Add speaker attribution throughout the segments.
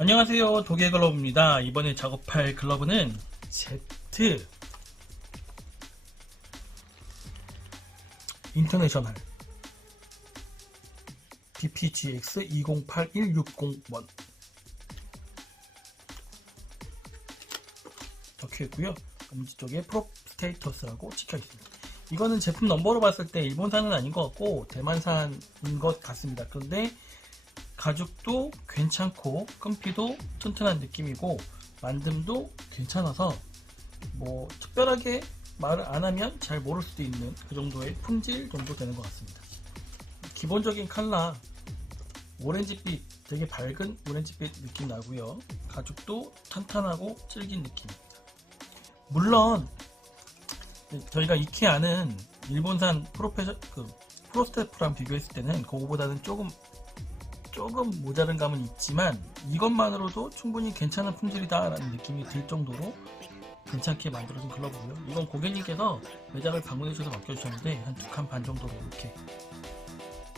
Speaker 1: 안녕하세요. 독일 글러브입니다. 이번에 작업할 글러브는 Z 인터내셔널 DPGX 208160원 적혀 있고요. 엄지 쪽에 프로 스테이터스라고 찍혀 있습니다. 이거는 제품 넘버로 봤을 때 일본산은 아닌 것 같고 대만산인 것 같습니다. 그런데 가죽도 괜찮고 끈피도 튼튼한 느낌이고 만듦도 괜찮아서 뭐 특별하게 말을 안 하면 잘 모를 수도 있는 그 정도의 품질 정도 되는 것 같습니다. 기본적인 컬러 오렌지빛 되게 밝은 오렌지빛 느낌 나고요. 가죽도 탄탄하고 질긴 느낌입니다. 물론 네, 저희가 익히 아는 일본산 프로페셔 그 프로스테프랑 비교했을 때는 그거보다는 조금 조금 모자른 감은 있지만 이것만으로도 충분히 괜찮은 품질이다라는 느낌이 들 정도로 괜찮게 만들어진 글러브고요. 이건 고객님께서 매장을 방문해 주셔서 맡겨주셨는데 한 두 칸 반 정도로 이렇게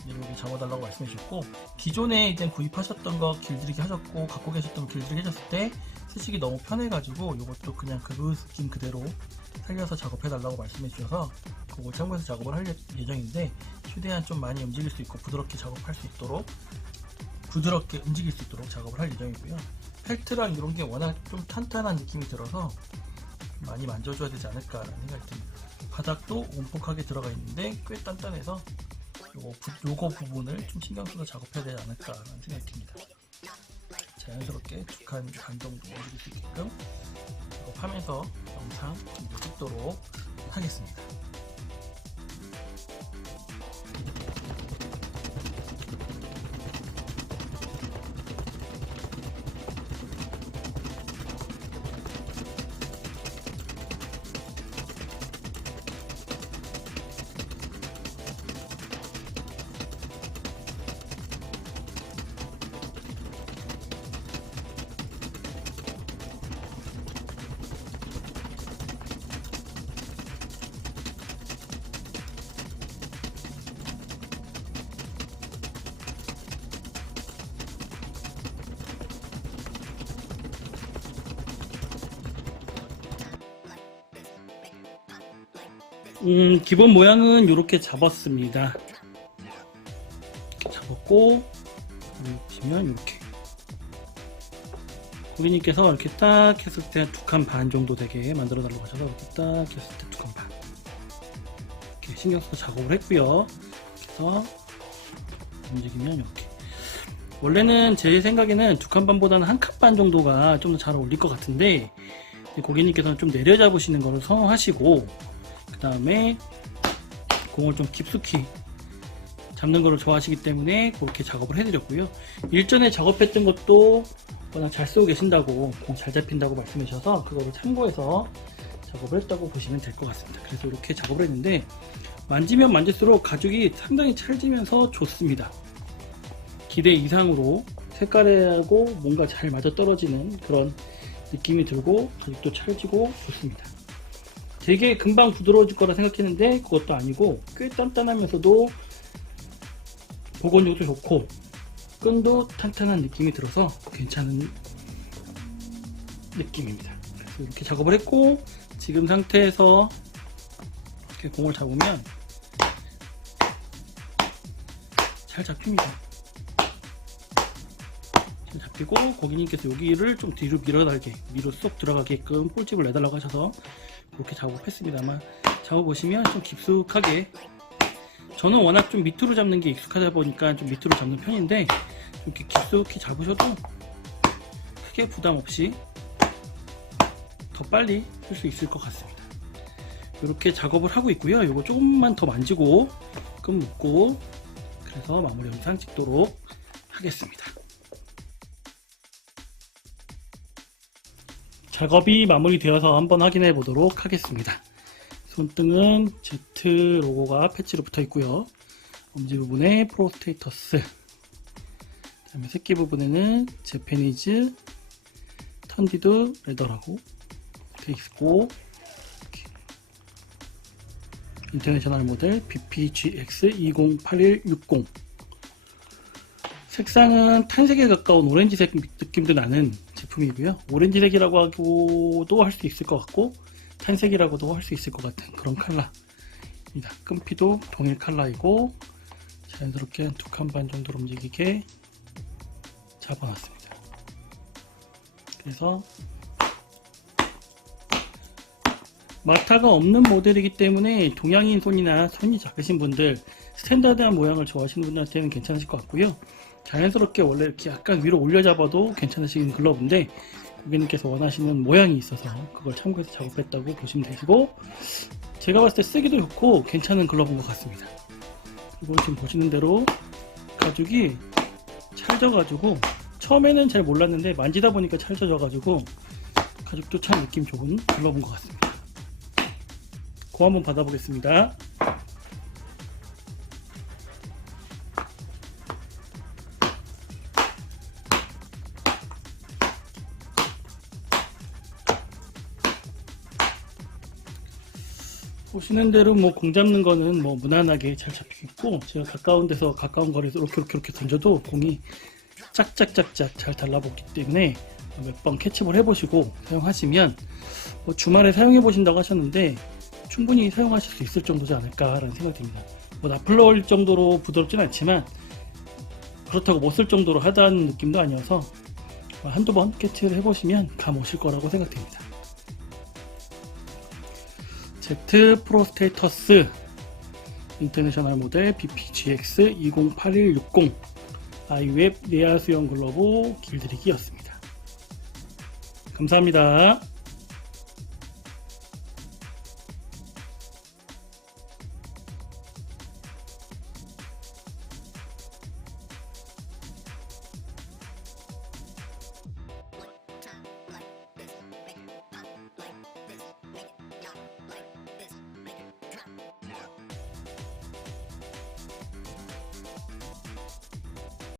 Speaker 1: 이렇게 잡아달라고 말씀해 주셨고 기존에 이제 구입하셨던 거 길들이기 하셨고 갖고 계셨던 거 길들이기 하셨을 때 쓰시기 너무 편해가지고 이것도 그냥 그 느낌 그대로 살려서 작업해 달라고 말씀해 주셔서 그걸 참고해서 작업을 할 예- 예정인데 최대한 좀 많이 움직일 수 있고 부드럽게 작업할 수 있도록 부드럽게 움직일 수 있도록 작업을 할 예정이고요. 펠트랑 이런 게 워낙 좀 탄탄한 느낌이 들어서 많이 만져줘야 되지 않을까라는 생각이 듭니다. 바닥도 온폭하게 들어가 있는데 꽤 단단해서 요거, 부- 요거 부분을 좀 신경 써서 작업해야 되지 않을까라는 생각이 듭니다. 자연스럽게 두칸반 정도 움직일 수 있게끔 작업하면서 영상 좀 찍도록 하겠습니다. 음, 기본 모양은 이렇게 잡았습니다. 잡았고, 보시면 이렇게. 고객님께서 이렇게 딱 했을 때 두 칸 반 정도 되게 만들어 달라고 하셔서 이렇게 딱 했을 때 두 칸 반. 이렇게 신경 써서 작업을 했고요. 그래서 움직이면 이렇게. 원래는 제 생각에는 두 칸 반보다는 한 칸 반 정도가 좀 더 잘 어울릴 것 같은데, 고객님께서는 좀 내려 잡으시는 거를 선호하시고, 그 다음에 공을 좀 깊숙이 잡는 거를 좋아하시기 때문에 그렇게 작업을 해드렸고요. 일전에 작업했던 것도 워낙 잘 쓰고 계신다고 공 잘 잡힌다고 말씀해 주셔서 그거를 참고해서 작업을 했다고 보시면 될 것 같습니다. 그래서 이렇게 작업을 했는데 만지면 만질수록 가죽이 상당히 찰지면서 좋습니다. 기대 이상으로 색깔하고 뭔가 잘 맞아 떨어지는 그런 느낌이 들고 가죽도 찰지고 좋습니다. 되게 금방 부드러워질 거라 생각했는데 그것도 아니고 꽤 단단하면서도 보건력도 좋고 끈도 탄탄한 느낌이 들어서 괜찮은 느낌입니다. 그래서 이렇게 작업을 했고 지금 상태에서 이렇게 공을 잡으면 잘 잡힙니다. 잘 잡히고 고객님께서 여기를 좀 뒤로 밀어달게 위로 쏙 들어가게끔 꿀집을 내달라고 하셔서 그렇게 작업했습니다만 잡아보시면 좀 깊숙하게 저는 워낙 좀 밑으로 잡는 게 익숙하다 보니까 좀 밑으로 잡는 편인데 이렇게 깊숙이 잡으셔도 크게 부담 없이 더 빨리 쓸 수 있을 것 같습니다. 이렇게 작업을 하고 있고요. 이거 조금만 더 만지고 끈 묶고 그래서 마무리 영상 찍도록 하겠습니다 작업이 마무리되어서 한번 확인해 보도록 하겠습니다. 손등은 Z 로고가 패치로 붙어 있고요. 엄지 부분에 프로스테이터스, 그다음에 새끼 부분에는 제페니즈 턴디드 레더라고 되어 있고 인터내셔널 모델 BPGX 208160 색상은 탄색에 가까운 오렌지색 느낌도 나는 제품이고요. 오렌지색이라고 하고도 할 수 있을 것 같고 탄색이라고도 할 수 있을 것 같은 그런 컬러입니다. 끈피도 동일 컬러이고 자연스럽게 한두칸 반 정도로 움직이게 잡아놨습니다. 그래서 마타가 없는 모델이기 때문에 동양인 손이나 손이 작으신 분들 스탠다드한 모양을 좋아하시는 분들한테는 괜찮으실 것 같고요. 자연스럽게 원래 이렇게 약간 위로 올려 잡아도 괜찮으신 글러브인데 고객님께서 원하시는 모양이 있어서 그걸 참고해서 작업했다고 보시면 되시고 제가 봤을 때 쓰기도 좋고 괜찮은 글러브인 것 같습니다. 그리고 지금 보시는 대로 가죽이 찰져가지고 처음에는 잘 몰랐는데 만지다 보니까 찰져져가지고 가죽도 참 느낌 좋은 글러브인 것 같습니다. 고 한번 받아보겠습니다. 보시는 대로 뭐 공 잡는 거는 뭐 무난하게 잘 잡히고 제가 가까운 데서 가까운 거리에서 이렇게 이렇게 이렇게 던져도 공이 짝짝짝짝 잘 달라붙기 때문에 몇 번 캐치볼 해보시고 사용하시면 뭐 주말에 사용해 보신다고 하셨는데 충분히 사용하실 수 있을 정도지 않을까라는 생각이 듭니다. 뭐 나플러일 정도로 부드럽진 않지만 그렇다고 못 쓸 정도로 하다는 느낌도 아니어서 한두 번 캐치를 해보시면 감 오실 거라고 생각됩니다. Z 프로스테이터스 인터내셔널 모델 BPGX 208160 아이웹 내야 수영 글러브 길들이기였습니다. 감사합니다.